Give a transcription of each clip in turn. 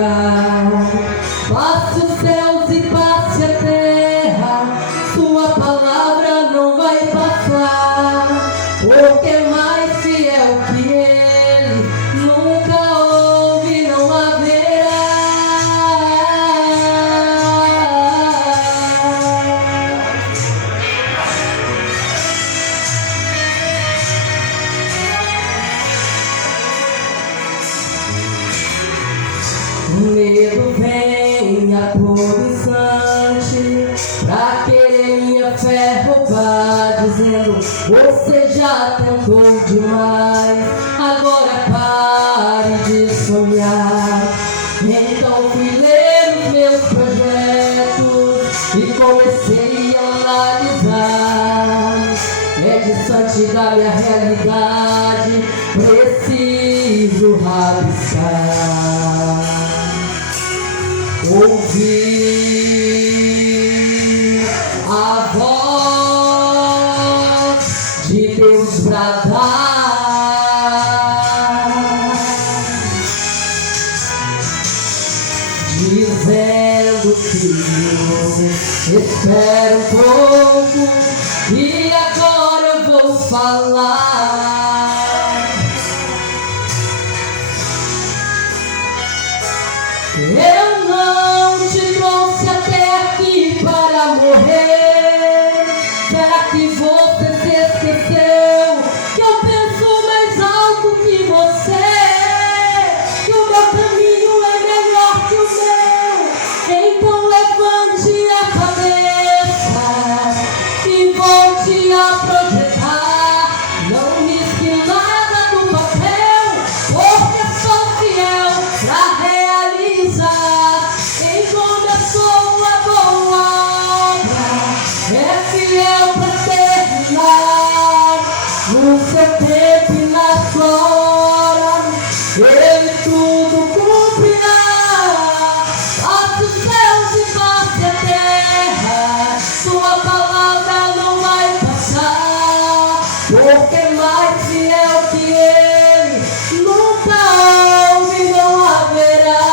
lugar. Passe os céus e passe a terra, sua palavra não vai passar, porque mais fiel que ele nunca houve, não haverá. O medo vem a todo instante pra querer minha fé roubar, dizendo: você já tentou demais, agora pare de sonhar. Então fui ler os meus projetos e comecei a analisar. É distante da minha realidade, preciso rabiscar. Ouvir a voz de Deus bradar, dizendo que espera um pouco e agora eu vou falar. Eu não te trouxe até aqui para morrer. Será que você se esqueceu que eu penso mais alto que você? Que o meu caminho é melhor que o meu. Então levante a cabeça e volte a projetar. Não risque nada do papel, porque sou fiel pra realizar. Quem começou a boa obra é fiel pra terminar. No seu tempo e na sua hora, ele tudo cumprirá. Passe os céus e passe a terra, sua palavra não vai passar, porque mais fiel que ele nunca houve, não haverá.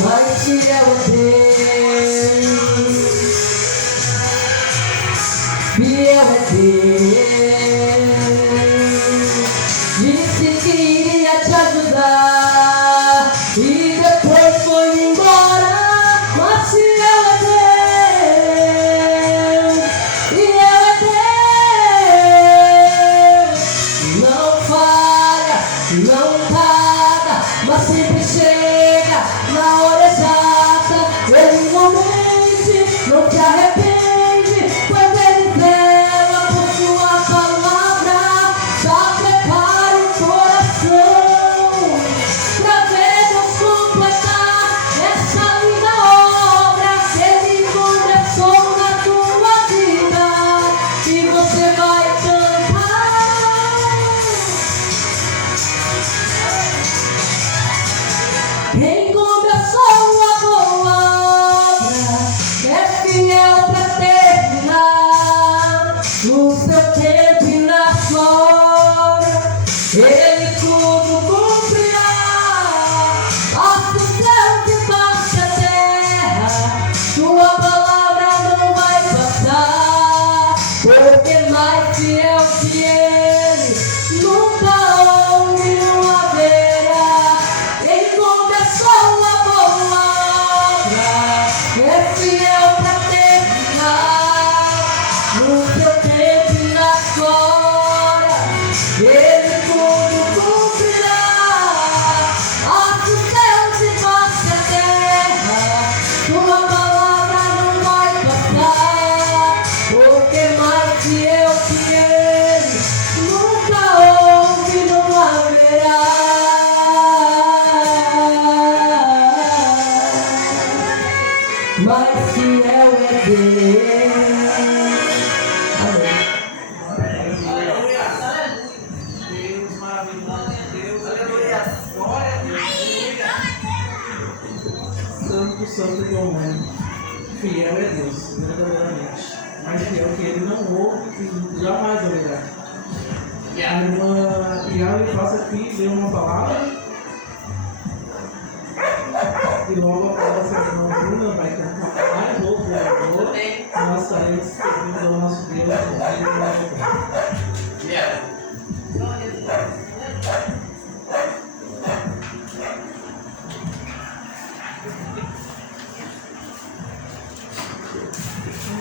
Mais fiel é Deus, fiel é Deus. Disse que iria te ajudar e depois foi embora. Mas fiel é Deus, fiel é Deus. Não falha, não tarda, mas sempre chega na hora exata. Ele não mente, não te arrepende, quando ele zela por sua palavra. Já prepara o coração pra ver Deus completar essa linda obra que ele começou na tua vida. E você vai cantar. Quem começou a boa obra é fiel pra terminar. No seu tempo e na sua hora, ele tudo cumprirá. Passe os céus e passe a terra, sua palavra não vai passar, porque mais fiel que ele nunca houve, não haverá. Quem começou a boa obra é fiel pra terminar. No seu tempo e na sua hora, ele tudo cumprirá. Passe os céus e passe a terra, sua palavra não vai passar, porque mais fiel que ele nunca houve, não haverá. Mais fiel é Deus. Amém. Deus maravilhoso, Deus, aleluia, glória a Deus. Santo, santo e bom. Fiel é Deus, verdadeiramente. Mais fiel que ele não houve e jamais haverá. A irmã Yara passa aqui, deu uma palavra. E logo após a irmã Bruna vai cantar mais outro louvor. Nós estaremos servindo ao nosso Deus.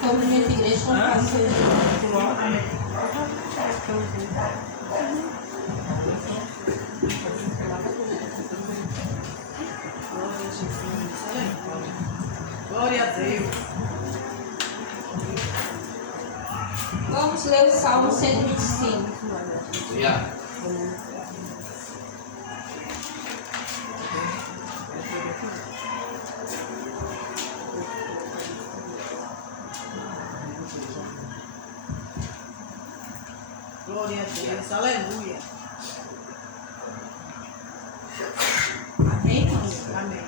Cumprimento a igreja com paz. Glória a Deus. Vamos ler o Salmo 125. Glória a Deus. Aleluia. Amém, irmãos? Amém.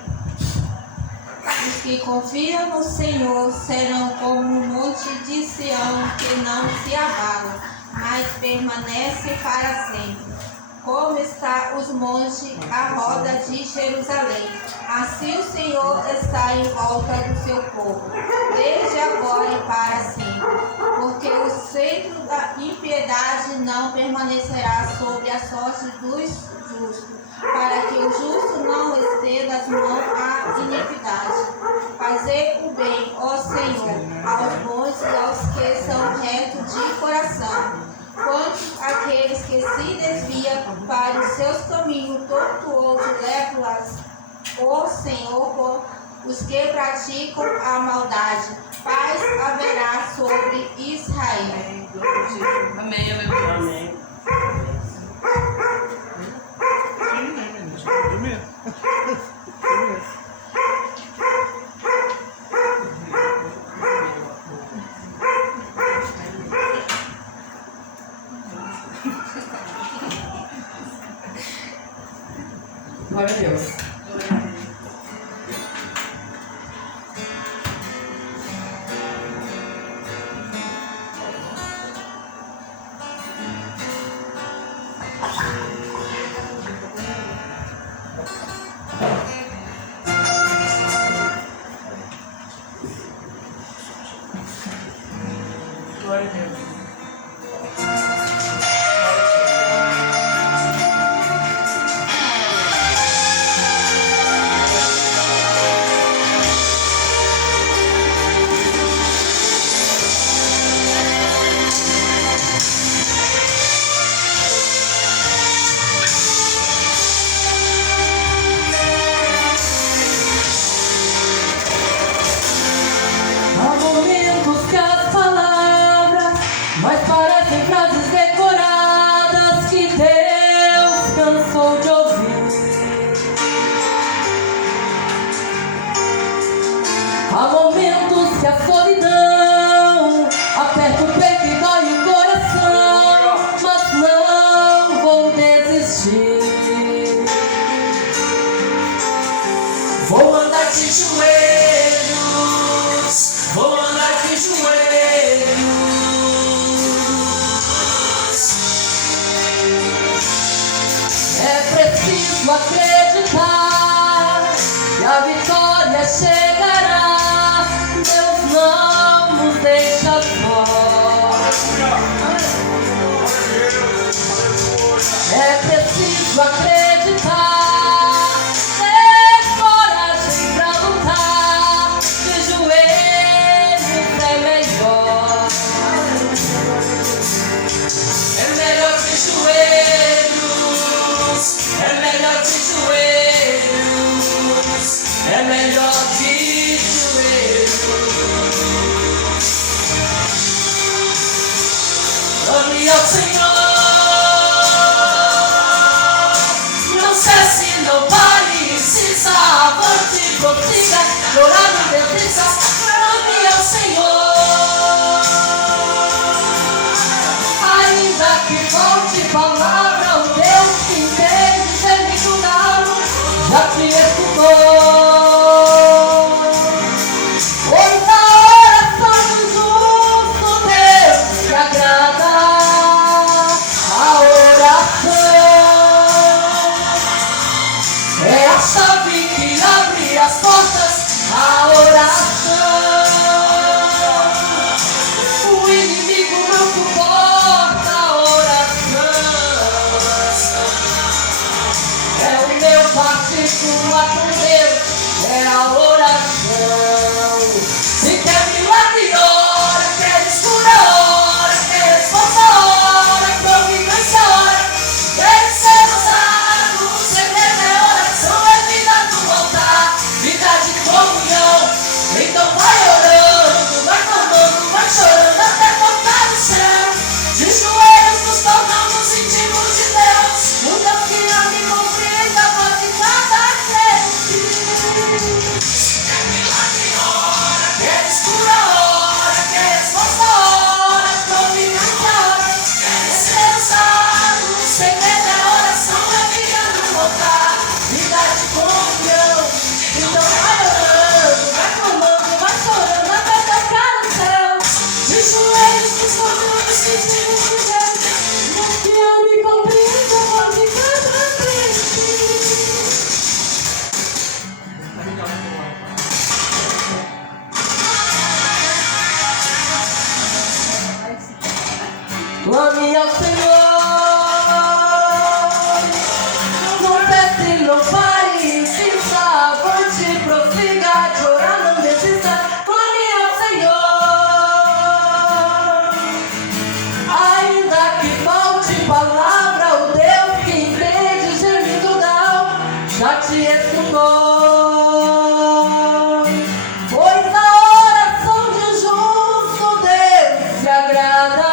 Os que confiam no Senhor serão como o monte de Sião, que não se abala, mas permanece para sempre. Como está os montes à roda de Jerusalém, assim o Senhor está em volta do seu povo, desde agora e para sempre. Porque o centro da impiedade não permanecerá sobre a sorte dos justos, para que o justo não estenda as mãos à iniquidade. Fazer o bem, ó Senhor, aos bons e aos que são retos de coração. Quanto àqueles que se desviam para os seus caminhos tortuosos, leva-os, ó Senhor, os que praticam a maldade. Paz haverá sobre Israel. Amém, aleluia. Amém. Glória a Deus. Glória a Deus. Há momentos que as palavras mais parecem frases decoradas que Deus cansou de ouvir. Há momentos que a solidão aperta o peito e dói o coração, mas não vou desistir. Vou andar de joelhos, vou andar de joelhos. É preciso acreditar que a vitória chegará. Deus não nos deixa sós. É preciso acreditar, ter coragem pra lutar. De joelhos é melhor. É melhor de joelhos. É melhor de joelhos. É melhor de joelhos. Ame ao Senhor. Não cesse, não pare, insista, avante, prossiga, chorar não desista. Ame ao Senhor. Ainda que falte palavra, o Deus que entende, gemido da alma, já te escutou. Ouça a oração do justo, Deus te agrada. A oração Clame ao Senhor. Não cesse, não pare, insista, avante, prossiga, de orar não desista. Clame ao Senhor. Ainda que falte palavra, o Deus que entende o gemido da alma já te escutou. Pois a oração de justo Deus se agrada.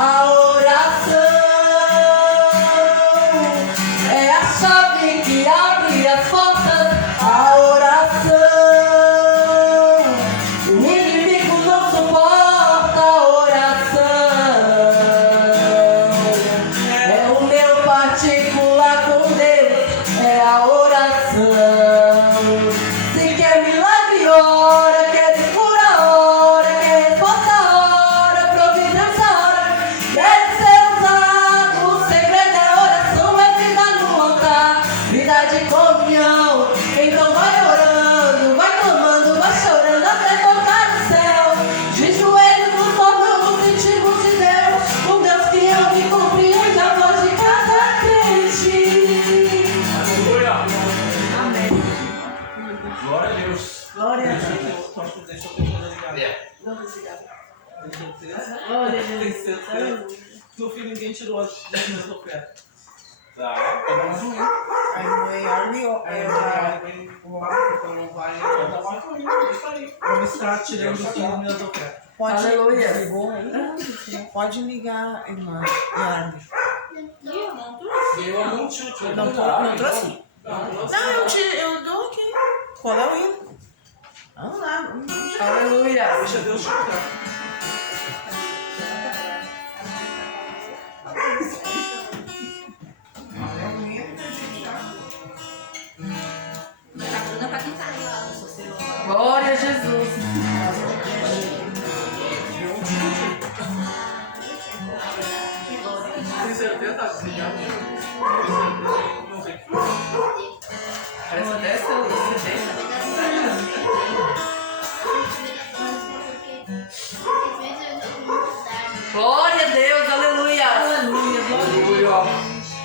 A oração é a chave que abre as portas. A oração, o inimigo não suporta. A oração é o meu particular com Deus. É a oração. Se quer milagre, ora. Quer cura, ora. Quer resposta, ora. Providência, ora. Deve ser usado. O segredo é a oração. É vida no altar, vida de comunhão. Então vai orando, vai clamando, vai chorando até tocar o céu. De joelhos nos tornamos íntimos de Deus. Um Deus que ama e compreende a voz de cada crente. Aleluia. Amém. Glória a Deus. Glória a Deus. Deixa eu ligar. Não desligar. Deixa eu ter. Glória a Tem Deus. certeza. Seu filho, ninguém tirou as minhas ofertas. Tá, pega mais um. Aí não é ali, ó. Aí É vai, vem com a então não vai. Vamos estar tirando os minhas ofertas. Pode, Aleluia. Ligou aí? Pode ligar, irmã Yarne. Eu não tiro. Não trouxe? Não, eu dou aqui. Qual é o hino? Vamos lá. Vamos lá. Aleluia. Deixa Deus te cuidar. Glória a Jesus. Tem certeza? Não sei. Essa dessa glória a Deus, aleluia. Aleluia. Glória a Deus.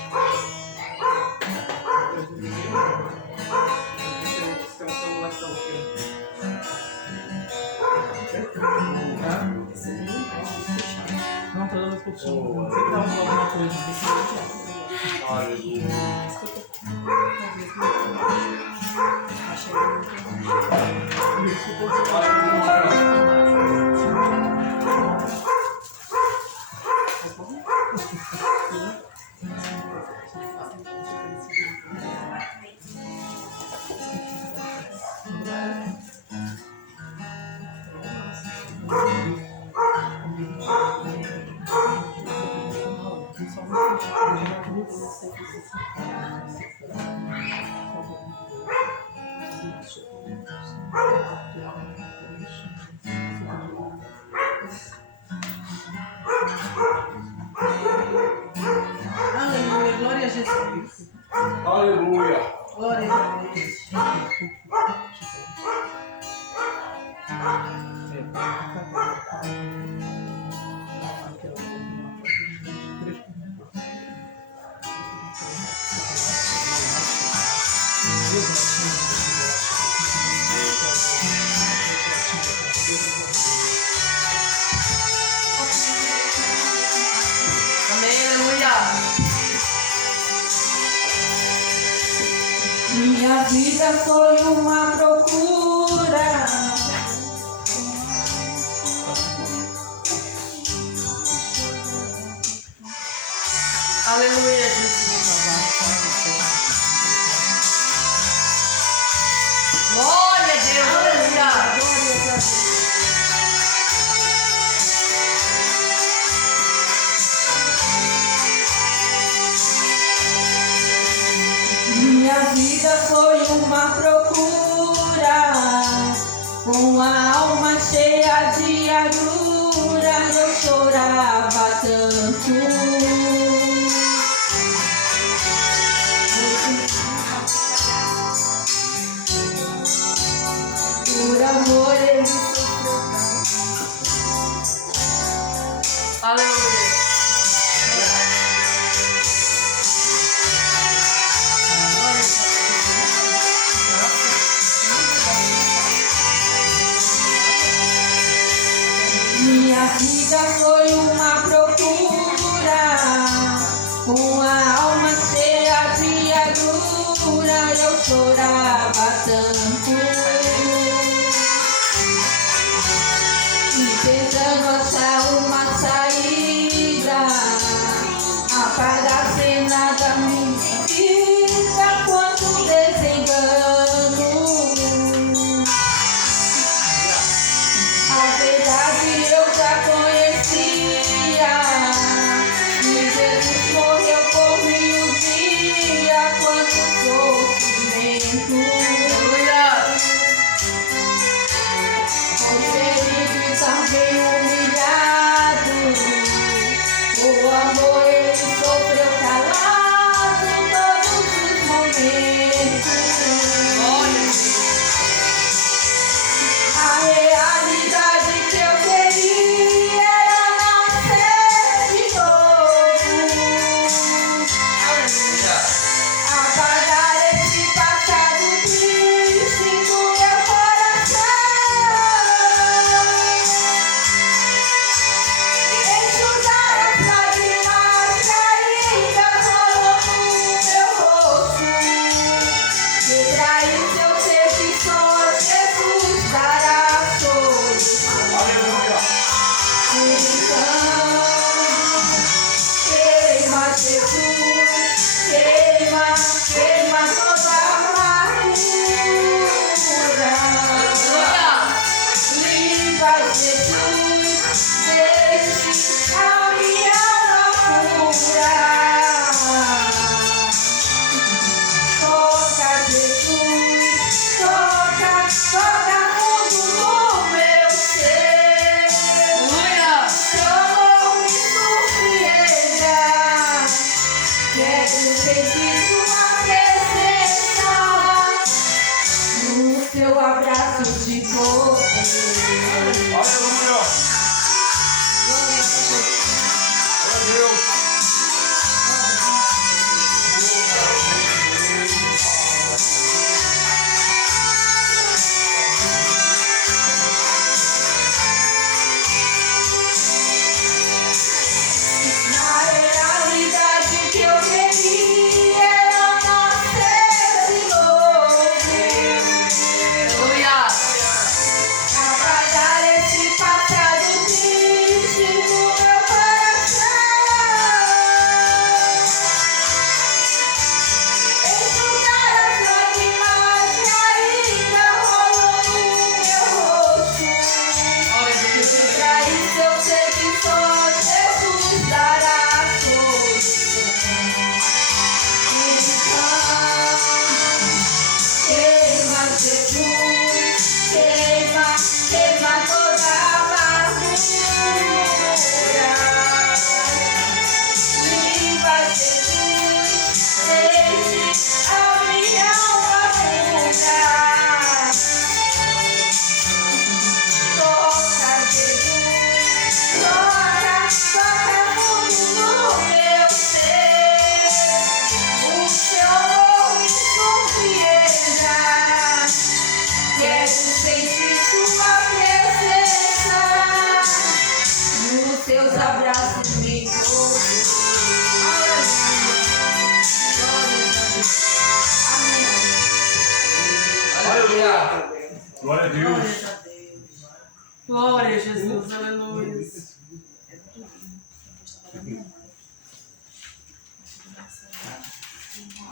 Não, toda vez que eu chamo, você tá falando alguma coisa. Aleluia. Glória a Jesus. Aleluia. Glória a Deus. Amém, aleluia. Minha vida foi uma procura. Aleluia, Jesus. Glória a Deus, aleluia. Minha vida foi uma procura, com a alma cheia de agruras, eu chorava tanto. Por amor ele sofreu. Aleluia.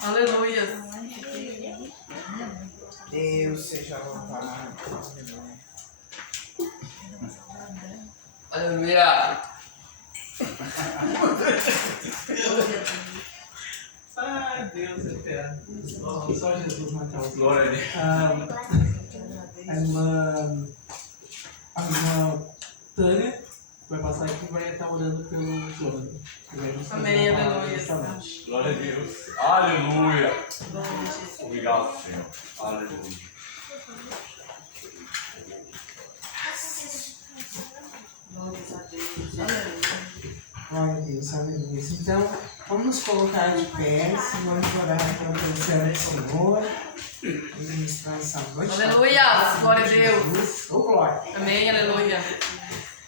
Aleluia. Deus seja louvado. Aleluia. Ai, Deus eterno. Só Jesus na causa. Glória a Deus. A irmã Tânia vai passar aqui e vai estar orando pelo Jonathan. Amém, aleluia. Glória a Deus. Aleluia. Obrigado, Senhor. Aleluia. Glória a Deus, aleluia. Então, vamos nos colocar de pé, vamos orar pela proteção do Senhor e ministrar essa noite. Aleluia. Glória a Deus. Oh, glória. Amém, aleluia.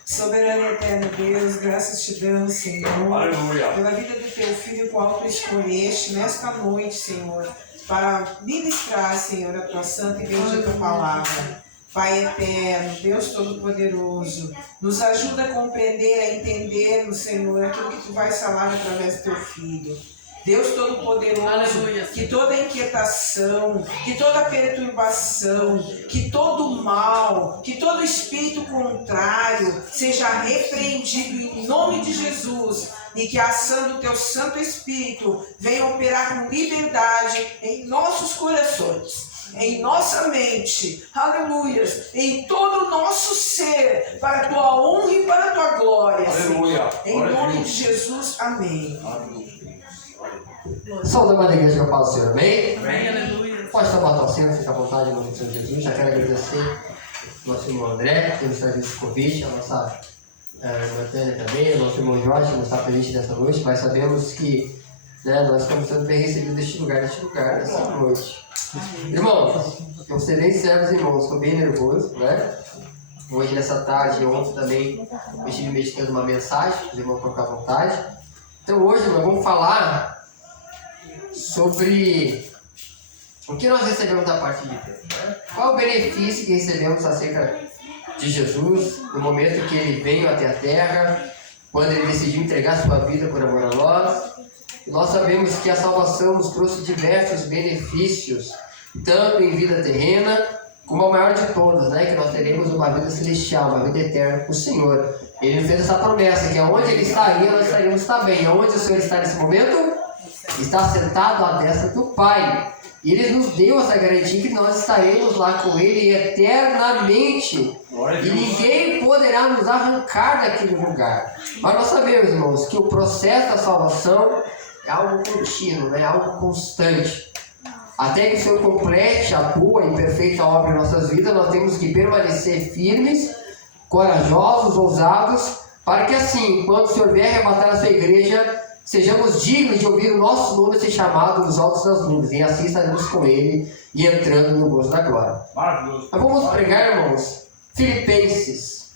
Soberano e eterno Deus, graças te damos, Senhor, Aleluia. pela vida do teu filho, qual tu escolheste nesta noite, Senhor, para ministrar, Senhor, a tua santa e bendita palavra. Pai eterno, Deus Todo-Poderoso, nos ajuda a compreender, a entendermos, Senhor, aquilo que tu vais falar através do teu filho. Deus Todo-Poderoso, Aleluia. que toda inquietação, que toda perturbação, que todo mal, que todo espírito contrário seja repreendido em nome de Jesus e que a ação do teu Santo Espírito venha operar com liberdade em nossos corações, em nossa mente, aleluia, em todo o nosso ser, para a tua honra e para a tua glória. Aleluia. Em Glória a nome Deus. de Jesus, amém. Aleluia. Saúde da igreja, com a paz do Senhor, amém? Amém, aleluia. Pode tomar a tua cena, fica à vontade, em nome do Senhor Jesus. Já quero agradecer ao nosso irmão André, que nos traz esse convite, a nossa irmã Tânia também, ao nosso irmão Jorge, que nos está presente nessa noite, mas sabemos que nós estamos sendo bem recebidos nesta noite. Irmãos, eu serei servos e irmãos, estou bem nervoso, né? Hoje, nessa tarde, ontem também, eu estive meditando uma mensagem, os irmãos estão à vontade. Então hoje nós vamos falar sobre o que nós recebemos da parte de Deus. Né? Qual o benefício que recebemos acerca de Jesus no momento que ele veio até a terra, quando ele decidiu entregar sua vida por amor a nós. E nós sabemos que a salvação nos trouxe diversos benefícios, tanto em vida terrena, como a maior de todas, né? Que nós teremos uma vida celestial, uma vida eterna com o Senhor. Ele nos fez essa promessa, que aonde ele estaria, nós estaríamos também. Aonde o Senhor está nesse momento? Está sentado à destra do Pai. E ele nos deu essa garantia que nós estaremos lá com ele eternamente. E ninguém poderá nos arrancar daquele lugar. Mas nós sabemos, irmãos, que o processo da salvação é algo contínuo, né? Algo constante. Até que o Senhor complete a boa e perfeita obra em nossas vidas, nós temos que permanecer firmes, corajosos, ousados, para que assim, quando o Senhor vier arrebatar a sua igreja, sejamos dignos de ouvir o nosso nome ser chamado nos altos das nuvens, e assim estaremos com Ele e entrando no gozo da glória. Maravilhoso. Mas vamos pregar, irmãos, Filipenses,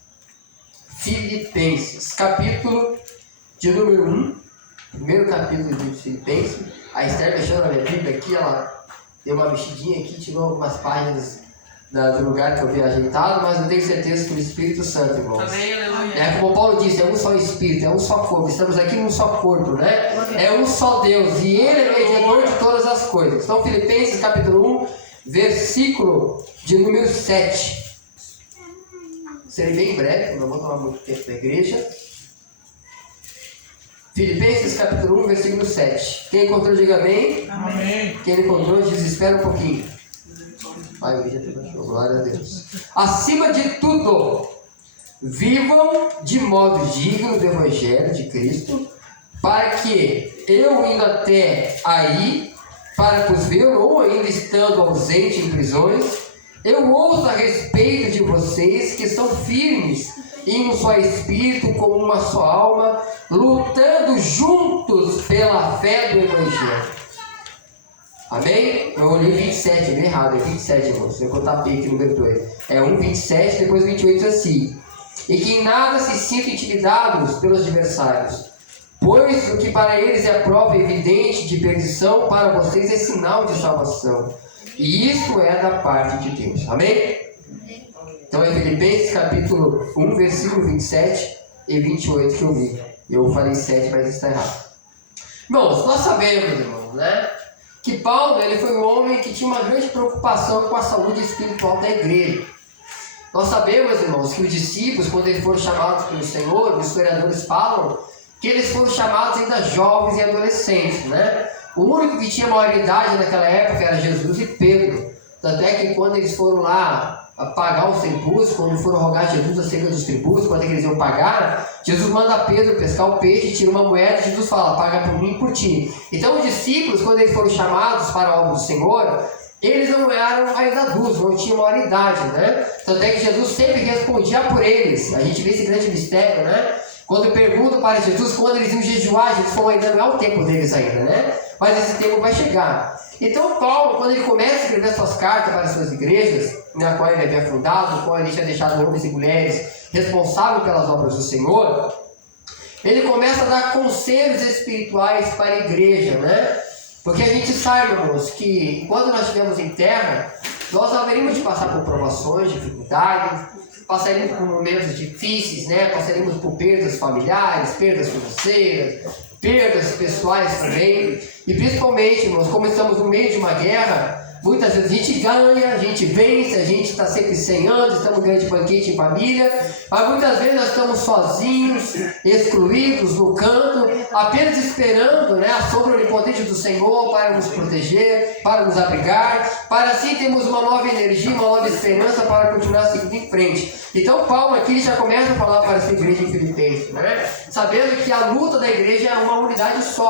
capítulo de número 1, primeiro capítulo de Filipenses. A Esther mexeu na minha Bíblia aqui, ela deu uma mexidinha aqui, tirou algumas páginas do lugar que eu vi ajeitado, mas eu tenho certeza que o Espírito Santo, irmãos. Amém, aleluia. É como Paulo disse, é um só Espírito, é um só corpo, estamos aqui num só corpo, né? É um só Deus, e Ele é mediador de todas as coisas. Então, Filipenses capítulo 1, versículo de número 7. Serei bem breve, não vou tomar muito tempo da igreja. Filipenses capítulo 1, versículo 7. Quem encontrou, diga amém. Amém. Quem não encontrou, desespera um pouquinho. Vai, a igreja te baixou, glória a Deus. Acima de tudo, vivam de modo digno do Evangelho de Cristo, para que eu indo até aí, para vos ver, ou ainda estando ausente em prisões, eu ouço a respeito de vocês que estão firmes em um só espírito, como uma só alma, lutando juntos pela fé do Evangelho. Amém? Eu olhei 27, é errado, é 27, irmãos. Eu vou tapei aqui número 2. É 1, 27, depois 28 assim. E que em nada se sintam intimidados pelos adversários, pois o que para eles é prova evidente de perdição, para vocês é sinal de salvação. E isso é da parte de Deus. Amém? Então é Filipenses capítulo 1, versículo 27 e 28 que eu li. Eu falei 7, mas está errado. Irmãos, nós sabemos, irmãos, né, que Paulo ele foi um homem que tinha uma grande preocupação com a saúde espiritual da igreja. Nós sabemos, irmãos, que os discípulos, quando eles foram chamados pelo Senhor, os historiadores falam que eles foram chamados ainda jovens e adolescentes, né? O único que tinha maioridade naquela época era Jesus e Pedro. Tanto é que quando eles foram lá pagar os tributos, quando foram rogar a Jesus acerca dos tributos, quando eles iam pagar, Jesus manda Pedro pescar o peixe, tira uma moeda e Jesus fala, paga por mim e por ti. Então os discípulos, quando eles foram chamados para a obra do Senhor, eles não eram ainda adultos, não tinham maioridade, né? Tanto é que Jesus sempre respondia por eles. A gente vê esse grande mistério, né? Quando perguntam para Jesus quando eles iam jejuar, Jesus falou, ainda não é o tempo deles ainda, né? Mas esse tempo vai chegar. Então Paulo, quando ele começa a escrever suas cartas para as suas igrejas, na qual ele havia fundado, na qual ele tinha deixado homens e mulheres responsáveis pelas obras do Senhor, ele começa a dar conselhos espirituais para a igreja, né? Porque a gente sabe, irmãos, que quando nós estivermos em terra, nós haveríamos de passar por provações, dificuldades, passaríamos por momentos difíceis, né? Passaríamos por perdas familiares, perdas financeiras, perdas pessoais também. E principalmente, irmãos, como estamos no meio de uma guerra, muitas vezes a gente ganha, a gente vence, a gente está sempre ceando, estamos no grande banquete em família, mas muitas vezes nós estamos sozinhos, excluídos no canto, apenas esperando, né, a sombra onipotente do Senhor para nos proteger, para nos abrigar, para assim termos uma nova energia, uma nova esperança para continuar seguindo em frente. Então Paulo aqui já começa a falar para essa igreja em Filipenses, né, sabendo que a luta da igreja é uma unidade só.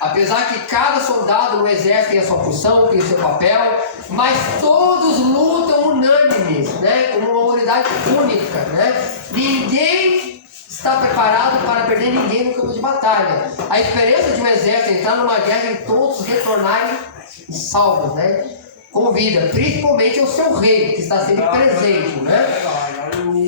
Apesar que cada soldado no exército tem a sua função, tem o seu papel, mas todos lutam unânimes, né? Como uma unidade única, né? Ninguém está preparado para perder ninguém no campo de batalha. A diferença de um exército entrar numa guerra e todos retornarem salvos, né? Com vida, principalmente o seu rei, que está sempre presente, né?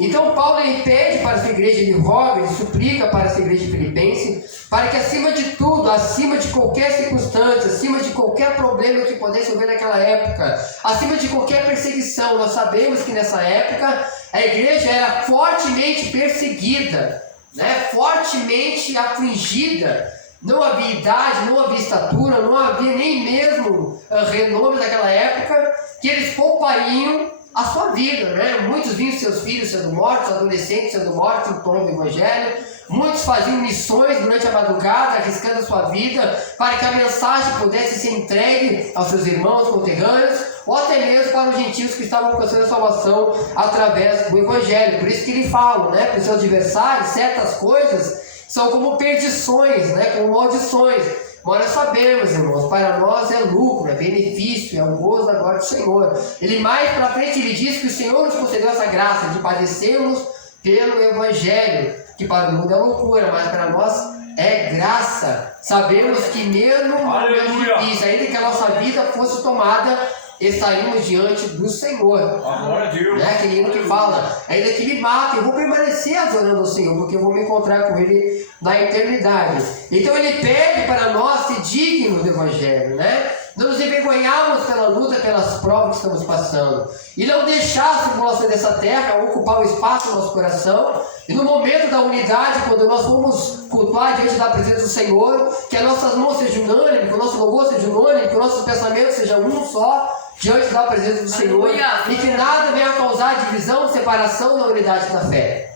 Então Paulo ele pede para essa igreja, ele roga, ele suplica para essa igreja filipense, para que acima de tudo, acima de qualquer circunstância, acima de qualquer problema que pudesse haver naquela época, acima de qualquer perseguição, nós sabemos que nessa época a igreja era fortemente perseguida, né? Fortemente afligida. Não havia idade, não havia estatura, não havia nem mesmo renome daquela época, que eles poupariam a sua vida, né? Muitos viam seus filhos sendo mortos, adolescentes sendo mortos em torno do Evangelho. Muitos faziam missões durante a madrugada, arriscando a sua vida, para que a mensagem pudesse ser entregue aos seus irmãos conterrâneos, ou até mesmo para os gentios que estavam alcançando a salvação através do Evangelho. Por isso que ele fala, né, para os seus adversários, certas coisas são como perdições, né, como maldições. Mas nós sabemos, irmãos, para nós é lucro, é benefício, é um gozo da glória do Senhor. Ele mais para frente ele diz que o Senhor nos concedeu essa graça de padecermos pelo Evangelho, que para o mundo é loucura, mas para nós é graça. Sabemos que mesmo no momento difícil, ainda que a nossa vida fosse tomada, estaríamos diante do Senhor. Glória a Deus. Né? Aquele hino que fala, ainda que me mate, eu vou permanecer adorando o Senhor, porque eu vou me encontrar com Ele na eternidade. Então Ele pede para nós ser dignos do Evangelho, né? Não nos envergonharmos pela luta, pelas provas que estamos passando. E não deixar a tribulação dessa terra ocupar o espaço do nosso coração. E no momento da unidade, quando nós vamos cultuar diante da presença do Senhor, que as nossas mãos sejam unânimes, que o nosso louvor seja unânime, que os nossos pensamentos sejam um só, diante da presença do Senhor. E que nada venha a causar divisão, separação na unidade da fé.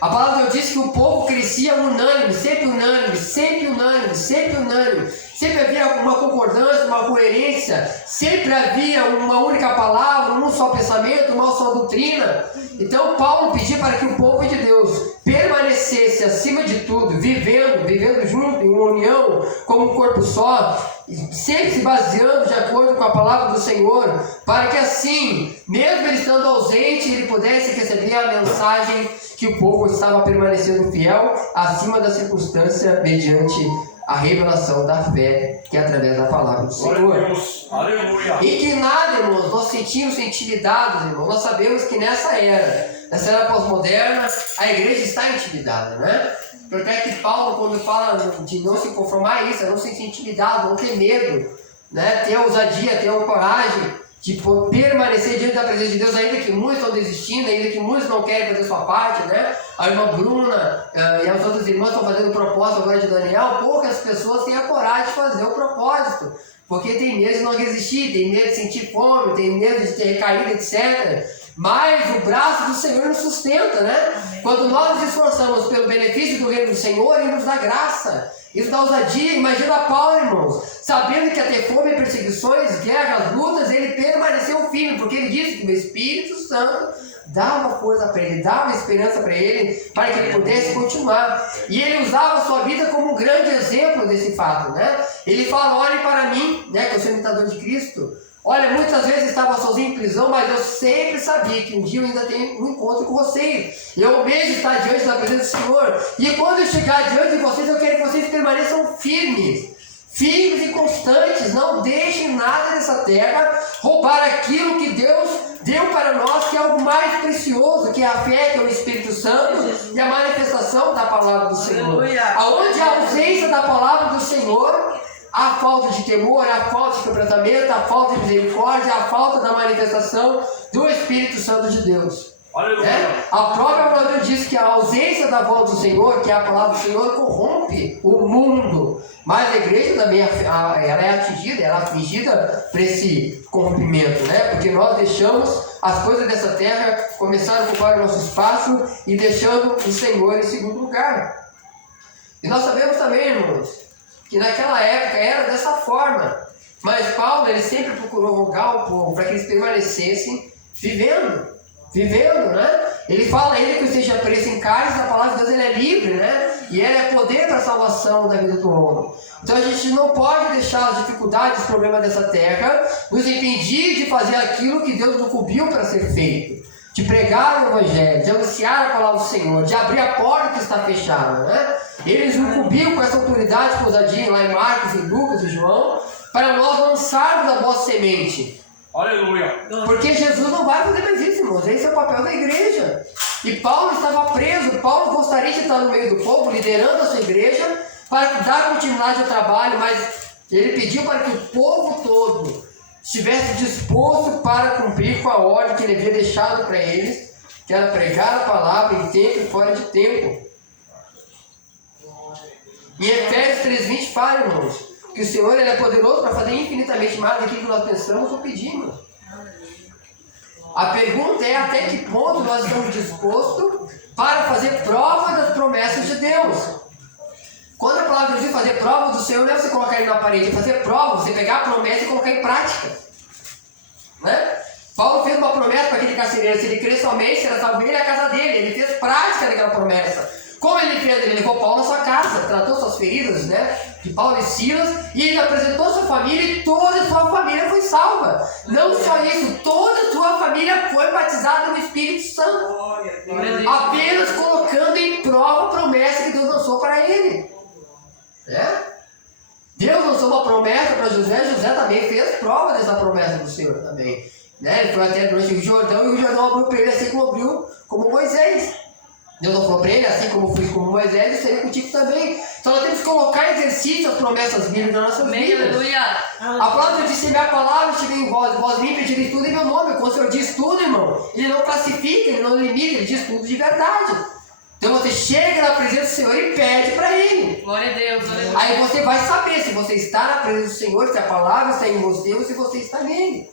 A palavra de Deus diz que o povo crescia unânime, sempre unânime, sempre unânime, sempre unânime. Sempre havia uma concordância, uma coerência, sempre havia uma única palavra, um só pensamento, uma só doutrina. Então Paulo pedia para que o povo de Deus permanecesse acima de tudo, vivendo junto, em uma união, como um corpo só, sempre se baseando de acordo com a palavra do Senhor, para que assim, mesmo ele estando ausente, ele pudesse receber a mensagem que o povo estava permanecendo fiel acima da circunstância, mediante a revelação da fé, que é através da palavra do Senhor. Aleluia. E que nada, irmãos, nós sentimos intimidados, irmãos. Nós sabemos que nessa era pós-moderna, a igreja está intimidada, né? Porque é que Paulo, quando fala de não se conformar a isso, é não se sentir intimidado, não ter medo, né? Ter ousadia, ter coragem de permanecer diante da presença de Deus, ainda que muitos estão desistindo, ainda que muitos não querem fazer sua parte, né? A irmã Bruna e as outras irmãs estão fazendo o propósito agora de Daniel. Poucas pessoas têm a coragem de fazer o propósito, porque tem medo de não resistir, tem medo de sentir fome, tem medo de ter recaída, etc. Mas o braço do Senhor nos sustenta, né? Quando nós nos esforçamos pelo benefício do reino do Senhor, Ele nos dá graça. Isso dá ousadia. Imagina Paulo, irmãos, sabendo que ia ter fome, perseguições, guerras, lutas, ele permaneceu firme, porque ele disse que o Espírito Santo dava força para ele, dava esperança para ele, para que ele pudesse continuar. E ele usava a sua vida como um grande exemplo desse fato, né? Ele fala: olhe para mim, né, que eu sou imitador de Cristo. Olha, muitas vezes estava sozinho em prisão, mas eu sempre sabia que um dia eu ainda tenho um encontro com vocês. Eu mesmo estar diante da presença do Senhor. E quando eu chegar diante de vocês, eu quero que vocês permaneçam firmes e constantes. Não deixem nada nessa terra roubar aquilo que Deus deu para nós, que é algo mais precioso, que é a fé, que é o Espírito Santo e a manifestação da palavra do Senhor. Aonde a ausência da palavra do Senhor, a falta de temor, a falta de quebrantamento, a falta de misericórdia, a falta da manifestação do Espírito Santo de Deus. Né? A própria palavra diz que a ausência da voz do Senhor, que é a palavra do Senhor, corrompe o mundo. Mas a igreja também ela é atingida, ela é afligida por esse corrompimento, né? Porque nós deixamos as coisas dessa terra começar a ocupar o nosso espaço e deixando o Senhor em segundo lugar. E nós sabemos também, irmãos, que naquela época era dessa forma. Mas Paulo, ele sempre procurou rogar o povo para que eles permanecessem vivendo, né? Ele fala ainda que seja preso em cálice, a palavra de Deus, ele é livre, né? E ele é poder para a salvação da vida do homem. Então a gente não pode deixar as dificuldades, os problemas dessa terra nos impedir de fazer aquilo que Deus nos incumbiu para ser feito. De pregar o Evangelho, de anunciar a palavra do Senhor, de abrir a porta que está fechada, né? Ele nos incumbiu com essa autoridade com ousadia lá em Marcos, em Lucas e João, para nós lançarmos a vossa semente. Aleluia! Porque Jesus não vai fazer mais isso, irmãos. Esse é o papel da igreja. E Paulo estava preso. Paulo gostaria de estar no meio do povo, liderando a sua igreja, para dar continuidade ao trabalho, mas ele pediu para que o povo todo estivesse disposto para cumprir com a ordem que ele havia deixado para eles, que era pregar a palavra em tempo e fora de tempo. Em Efésios 3:20 fala, irmãos, que o Senhor, ele é poderoso para fazer infinitamente mais do que nós pensamos ou pedimos. A pergunta é até que ponto nós estamos dispostos para fazer prova das promessas de Deus. Quando a palavra diz fazer prova do Senhor, não é você colocar ele na parede, é fazer prova, você pegar a promessa e colocar em prática, né? Paulo fez uma promessa para aquele carcereiro: se ele crer somente, será salvo ele e a casa dele. Ele fez prática daquela promessa. Como ele fez? Ele levou Paulo na sua casa, tratou suas feridas, né, de Paulo e Silas, e ele apresentou sua família, e toda a sua família foi salva. Não só isso, toda a sua família foi batizada no Espírito Santo, apenas colocando em prova a promessa que Deus lançou para ele, né? Deus lançou uma promessa para José. José também fez prova dessa promessa do Senhor também, né? Ele foi até durante o Jordão, e o Jordão abriu para ele, assim como abriu como Moisés. Deus não falou para ele: assim como fiz com Moisés, eu serei contigo também. Então nós temos que colocar em exercício as promessas bíblicas nas nossas vidas. A palavra diz: se minha palavra estiver em vós me pedireis tudo em meu nome. Quando o Senhor diz tudo, irmão, ele não classifica, ele não limita, ele diz tudo de verdade. Então você chega na presença do Senhor e pede para ele. Glória a Deus, glória a Deus. Aí você vai saber se você está na presença do Senhor, se a palavra está em você ou se você está nele.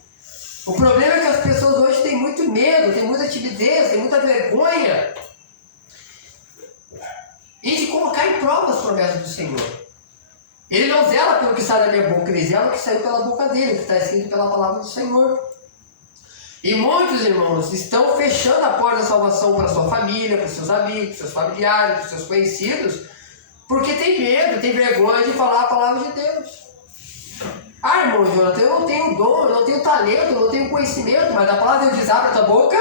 O problema é que as pessoas hoje têm muito medo, têm muita timidez, têm muita vergonha e de colocar em prova as promessas do Senhor. Ele não zela pelo que sai da minha boca, ele zela o que saiu pela boca dele, o que está escrito pela palavra do Senhor. E muitos irmãos estão fechando a porta da salvação para a sua família, para os seus amigos, para os seus familiares, para os seus conhecidos, porque tem medo, tem vergonha de falar a palavra de Deus. Ah, irmão Jonathan, eu não tenho dom, eu não tenho talento, eu não tenho conhecimento, mas a palavra de Deus diz: abre a tua boca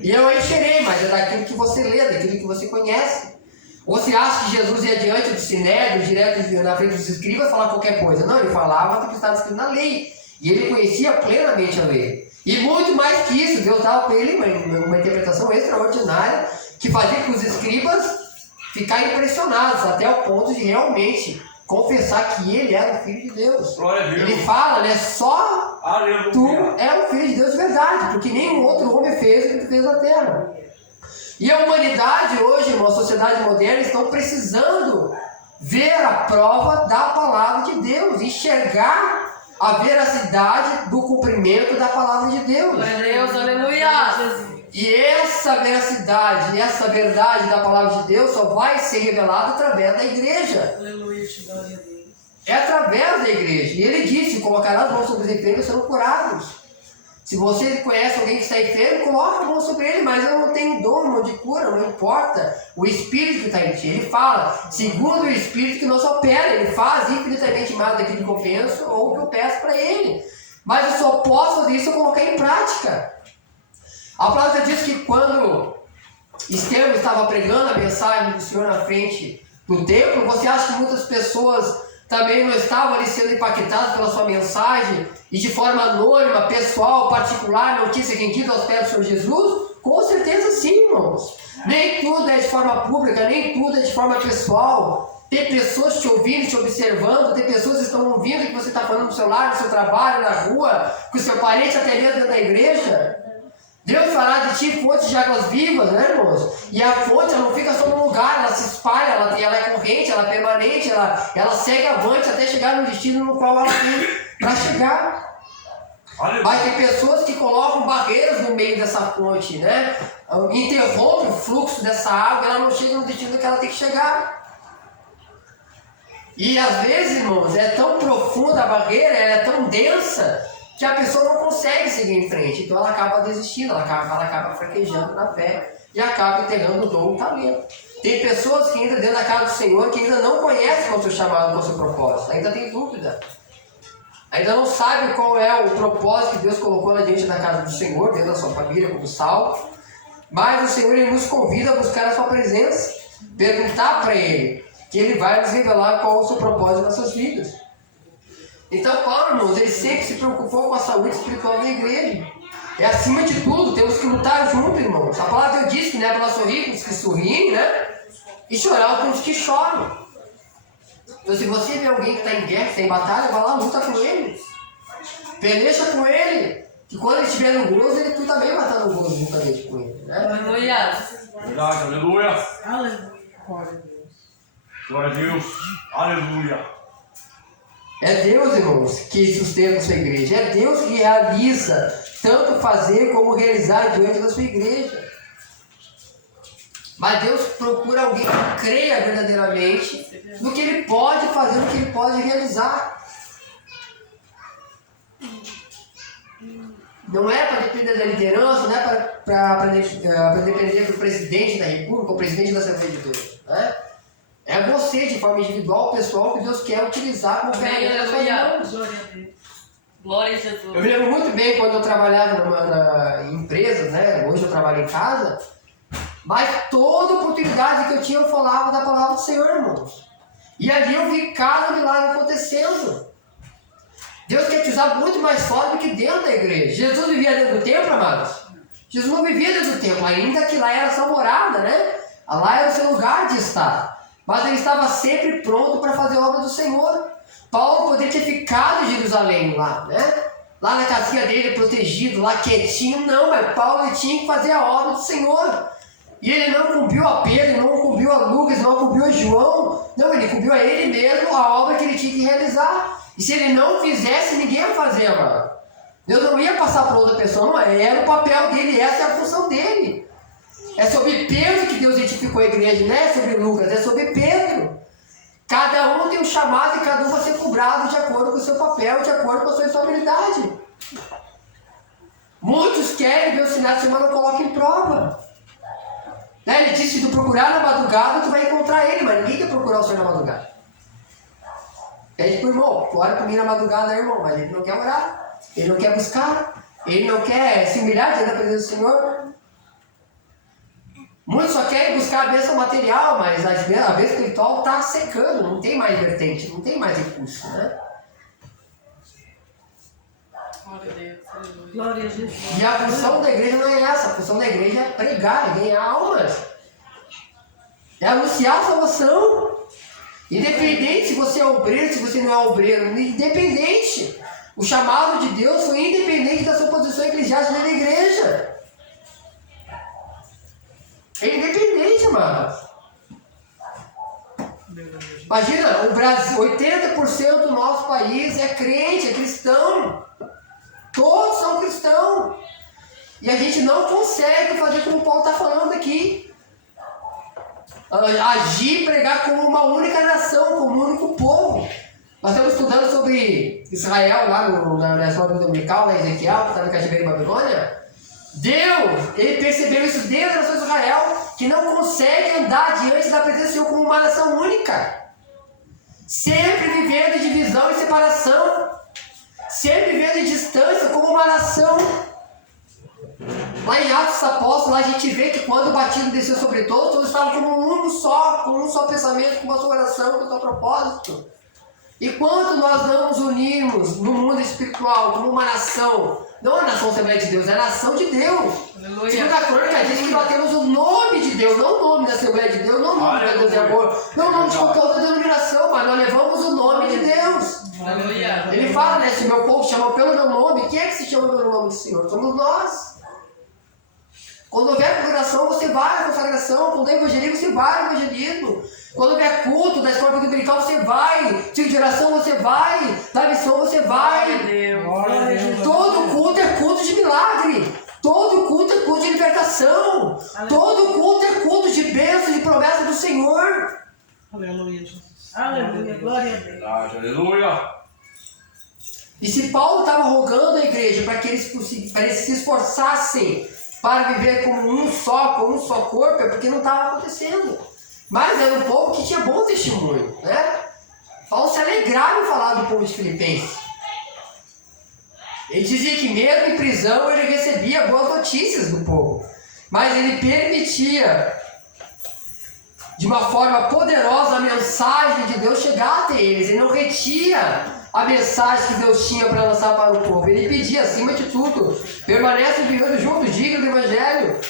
e eu encherei. Mas é daquilo que você lê, daquilo que você conhece. Ou você acha que Jesus ia diante do sinédrio, direto na frente dos escribas, falar qualquer coisa? Não, ele falava do que estava escrito na lei. E ele conhecia plenamente a lei. E muito mais que isso, Deus dava para ele uma interpretação extraordinária que fazia que os escribas ficassem impressionados, até o ponto de realmente confessar que ele era o Filho de Deus. Glória a Deus. Ele fala, né? Só tu Aleluia. é o Filho de Deus de verdade, porque nenhum outro homem fez o que tu fez na terra. E a humanidade hoje, irmão, a sociedade moderna, estão precisando ver a prova da palavra de Deus, enxergar a veracidade do cumprimento da palavra de Deus. Glória a Deus, aleluia. E essa veracidade e essa verdade da palavra de Deus só vai ser revelada através da igreja. Aleluia, glória a Deus. É através da igreja. E ele disse, colocará as mãos sobre os enfermos e serão curados. Se você conhece alguém que está enfermo, coloca a mão sobre ele, mas eu não tenho dom, não de cura, não importa o Espírito que está em ti. Ele fala, segundo o Espírito que nos opera, ele faz infinitamente mais daquilo que eu penso ou que eu peço para ele. Mas eu só posso fazer isso se eu colocar em prática. A palavra diz que quando Estevão estava pregando a mensagem do Senhor na frente do templo, você acha que muitas pessoas também não estavam ali sendo impactadas pela sua mensagem e de forma anônima, pessoal, particular, notícia rendida aos pés do Senhor Jesus? Com certeza sim, irmãos. Nem tudo é de forma pública, nem tudo é de forma pessoal. Tem pessoas te ouvindo, te observando, tem pessoas que estão ouvindo o que você está falando no seu lar, no seu trabalho, na rua, com o seu parente, até mesmo dentro da igreja. Deus fará de ti fontes de águas vivas, né, irmãos? E a fonte, ela não fica só num lugar, ela se espalha, ela é corrente, ela é permanente, ela segue avante até chegar no destino no qual ela tem para chegar. Mas tem pessoas que colocam barreiras no meio dessa fonte, né? Interrompem o fluxo dessa água e ela não chega no destino que ela tem que chegar. E às vezes, irmãos, é tão profunda a barreira, ela é tão densa, que a pessoa não consegue seguir em frente, então ela acaba desistindo, ela acaba fraquejando na fé e acaba enterrando o dom, o talento. Tem pessoas que entram dentro da casa do Senhor que ainda não conhecem qual é o seu chamado, qual é o seu propósito, ainda tem dúvida, ainda não sabe qual é o propósito que Deus colocou na diante da casa do Senhor, dentro da sua família, como salvo, mas o Senhor ele nos convida a buscar a sua presença, perguntar para Ele, que Ele vai nos revelar qual é o seu propósito nas nossas vidas. Então, Paulo, irmãos, ele sempre se preocupou com a saúde espiritual da igreja. É acima de tudo, temos que lutar junto, irmãos. A palavra de Deus diz que não é para sorrir com os que sorriem, né? E chorar com os que choram. Então, se você vê alguém que está em guerra, que está em batalha, vai lá, luta com ele. Peleja com ele. Que quando ele estiver no gozo, tu também vai estar no gozo juntamente com ele, né? Aleluia. Verdade, aleluia. Aleluia. Glória a Deus. Glória a Deus. Aleluia. É Deus, irmãos, que sustenta a sua igreja. É Deus que realiza tanto fazer como realizar diante da sua igreja. Mas Deus procura alguém que creia verdadeiramente no que Ele pode fazer, no que Ele pode realizar. Não é para depender da liderança, não é para depender do presidente da República, o presidente da Assembleia de Deus, né? É você, de forma individual, pessoal, que Deus quer utilizar como ferramenta das suas mãos. Glória a Deus. Glória a Jesus. Eu me lembro muito bem quando eu trabalhava em empresas, né? Hoje eu trabalho em casa. Mas toda oportunidade que eu tinha, eu falava da palavra do Senhor, irmãos. E ali eu vi cada milagre acontecendo. Deus quer te usar muito mais fora do que dentro da igreja. Jesus vivia dentro do templo, amados? Jesus não vivia dentro do templo, ainda que lá era a sua morada, né? Lá era o seu lugar de estar. Mas ele estava sempre pronto para fazer a obra do Senhor. Paulo poderia ter ficado em Jerusalém lá, né? Lá na casinha dele, protegido, lá quietinho. Não, mas Paulo ele tinha que fazer a obra do Senhor. E ele não cumpriu a Pedro, não cumpriu a Lucas, não cumpriu a João. Não, ele cumpriu a ele mesmo a obra que ele tinha que realizar. E se ele não fizesse, ninguém ia fazer, mano. Deus não ia passar para outra pessoa, não. Era o papel dele, essa é a função dele. É sobre Pedro que Deus identificou a igreja, não é sobre Lucas, é sobre Pedro. Cada um tem um chamado e cada um vai ser cobrado de acordo com o seu papel, de acordo com a sua responsabilidade. Muitos querem ver o sinal de semana, coloca em prova. Né? Ele disse que tu procurar na madrugada, tu vai encontrar ele, mas ninguém quer procurar o Senhor na madrugada. Pede pro irmão, tu ora por mim na madrugada, né, irmão? Mas ele não quer orar, ele não quer buscar, ele não quer se humilhar diante da presença do Senhor. Muitos só querem buscar a bênção material, mas a bênção espiritual está secando, não tem mais vertente, não tem mais recurso, né? Glória a Jesus. E a função da igreja não é essa, a função da igreja é pregar, é ganhar almas. É anunciar a salvação. Independente se você é obreiro, se você não é obreiro, independente. O chamado de Deus foi independente da sua posição eclesiástica na igreja. É independente, amado. Imagina, o Brasil, 80% do nosso país é crente, é cristão. Todos são cristãos. E a gente não consegue fazer como o Paulo está falando aqui. Agir e pregar como uma única nação, como um único povo. Nós estamos estudando sobre Israel lá na escola dominical, lá em Ezequiel, que está no cativeiro de Babilônia. Deus, ele percebeu isso dentro da nação de Israel, que não consegue andar diante da presença do Senhor como uma nação única. Sempre vivendo em divisão e separação. Sempre vivendo em distância como uma nação. Lá em Atos dos Apóstolos, lá a gente vê que quando o batismo desceu sobre todos estavam como um só, com um só pensamento, com uma só oração, com um só propósito. E quando nós não nos unirmos no mundo espiritual como uma nação, não a nação Assembleia de Deus, é a nação de Deus. Segundo a crônica diz que nós temos o nome de Dees, não o nome da Assembleia de Deus, não o nome da Deus de Amor, não o nome de qualquer outra denominação, mas nós levamos o nome de Deus. Ele fala, né, se meu povo chama pelo meu nome, quem é que se chama pelo nome do Senhor? Somos nós. Quando houver congregação, você vai à consagração. Quando é evangelismo, você vai ao evangelismo. Quando houver culto da escola dominical, você vai. Tipo de oração, você vai. Da missão, você vai. Todo culto é culto de milagre. Todo culto é culto de libertação. Todo culto é culto de bênção e promessa do Senhor. Aleluia, Jesus. Aleluia, glória a Deus. Verdade, aleluia. E se Paulo estava rogando à igreja para que eles se esforçassem para viver como um só corpo, é porque não estava acontecendo. Mas era um povo que tinha bom testemunho, né? Paulo se alegrava em falar do povo de Filipenses. Ele dizia que mesmo em prisão ele recebia boas notícias do povo. Mas ele permitia, de uma forma poderosa, a mensagem de Deus chegar até eles. Ele não retia a mensagem que Deus tinha para lançar para o povo. Ele pedia, acima de tudo, permanece vivendo juntos, digno do Evangelho.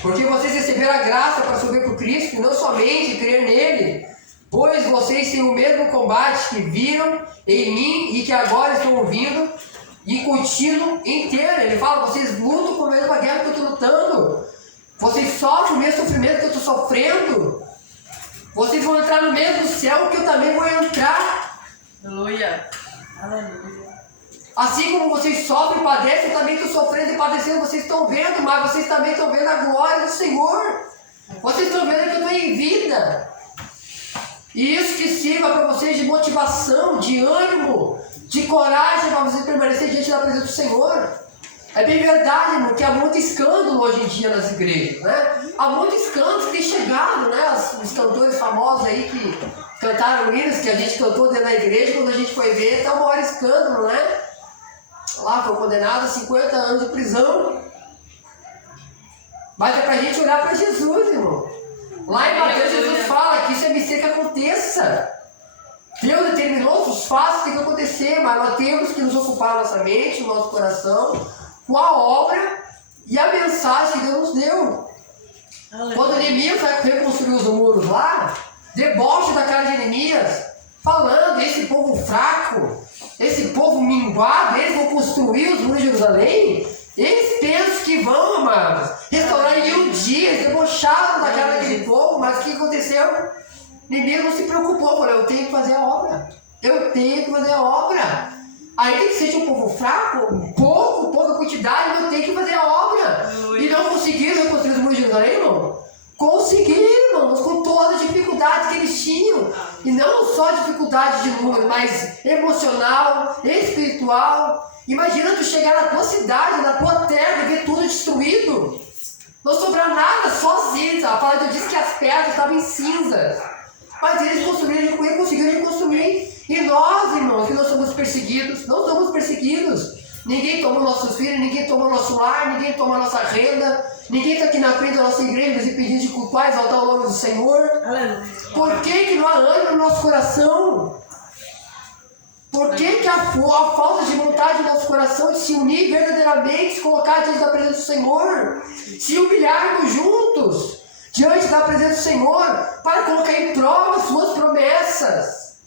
Porque vocês receberam a graça para subir para o Cristo, e não somente crer nele, pois vocês têm o mesmo combate que viram em mim e que agora estão ouvindo e continuam inteiro. Ele fala, vocês lutam com a mesma guerra que eu estou lutando. Vocês sofrem o mesmo sofrimento que eu estou sofrendo. Vocês vão entrar no mesmo céu que eu também vou entrar. Aleluia. Aleluia. Assim como vocês sofrem e padecem, eu também estou sofrendo e padecendo. Vocês estão vendo, mas vocês também estão vendo a glória do Senhor. Vocês estão vendo que eu estou em vida. E isso que sirva para vocês de motivação, de ânimo, de coragem para vocês permanecer diante da presença do Senhor. É bem verdade, irmão, que há muito escândalo hoje em dia nas igrejas, né? Há muito escândalo que tem chegado, né? Os cantores famosos aí que cantaram hinos que a gente cantou dentro da igreja, quando a gente foi ver, tá o maior escândalo, né? Lá foi condenado a 50 anos de prisão. Mas é pra gente olhar para Jesus, irmão. Lá em Mateus, Jesus fala que isso é mistério que aconteça. Deus determinou os fatos que tem que acontecer, mas nós temos que nos ocupar nossa mente, o nosso coração, com a obra e a mensagem que Deus nos deu. Quando Neemias vai reconstruir os muros lá, deboche da cara de Neemias, falando, esse povo fraco, esse povo minguado, eles vão construir os muros de Jerusalém? Eles pensam que vão, amados, restaurar em um dia, eles debocharam da cara daquele povo, mas o que aconteceu? Neemias não se preocupou, falou, eu tenho que fazer a obra. Eu tenho que fazer a obra. Ainda que seja um povo fraco, pouca quantidade, mas eu tenho que fazer a obra. E não conseguiram reconstruir os muros de Jerusalém, irmão? Conseguiram, irmãos, com toda a dificuldade que eles tinham. E não só dificuldade de número, mas emocional, espiritual. Imagina tu chegar na tua cidade, na tua terra e ver tudo destruído. Não sobrar nada, sozinhos. A palavra diz que as pedras estavam em cinzas. Mas eles conseguiram reconstruir. E nós, irmãos, que nós somos perseguidos, não somos perseguidos. Ninguém toma nossos filhos, ninguém toma nosso lar, ninguém toma nossa renda. Ninguém está aqui na frente da nossa igreja e pedindo de cultuar e exaltar o nome do Senhor. Por que não há ânimo no nosso coração? Por que a falta de vontade do nosso coração de se unir verdadeiramente, se colocar diante da presença do Senhor, se humilharmos juntos, diante da presença do Senhor para colocar em prova suas promessas.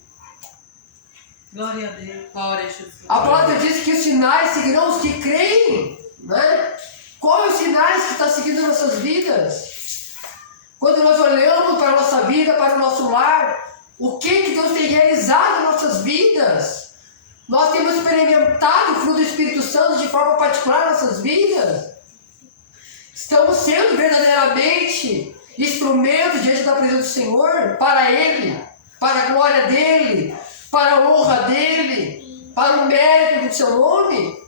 Glória a Deus. Glória a Jesus. A palavra diz que os sinais seguirão os que creem, né? Quais os sinais que estão seguindo nossas vidas? Quando nós olhamos para a nossa vida, para o nosso lar, o que Deus tem realizado em nossas vidas? Nós temos experimentado o fruto do Espírito Santo de forma particular em nossas vidas? Estamos sendo verdadeiramente instrumentos diante da presença do Senhor para Ele, para a glória dEle, para a honra dEle, para o mérito do seu nome?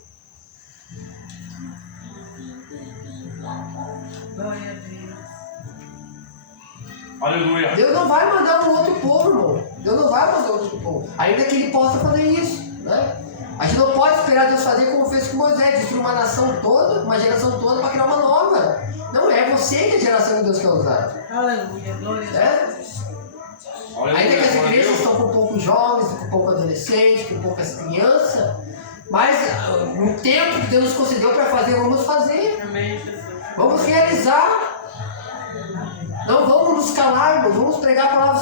Glória a Deus. Aleluia. Deus não vai mandar um outro povo, irmão. Deus não vai mandar um outro povo. Ainda que Ele possa fazer isso, né? A gente não pode esperar Deus fazer como fez com Moisés, destruir uma nação toda, uma geração toda para criar uma nova. Não é você que é a geração que Deus quer usar. Aleluia. Glória a Deus. Ainda que as igrejas estão com poucos jovens, com poucos adolescentes, com poucas crianças, mas no tempo que Deus nos concedeu para fazer, vamos fazer. Amém, Jesus. Vamos realizar. Não vamos nos calar, irmãos. Vamos pregar a palavra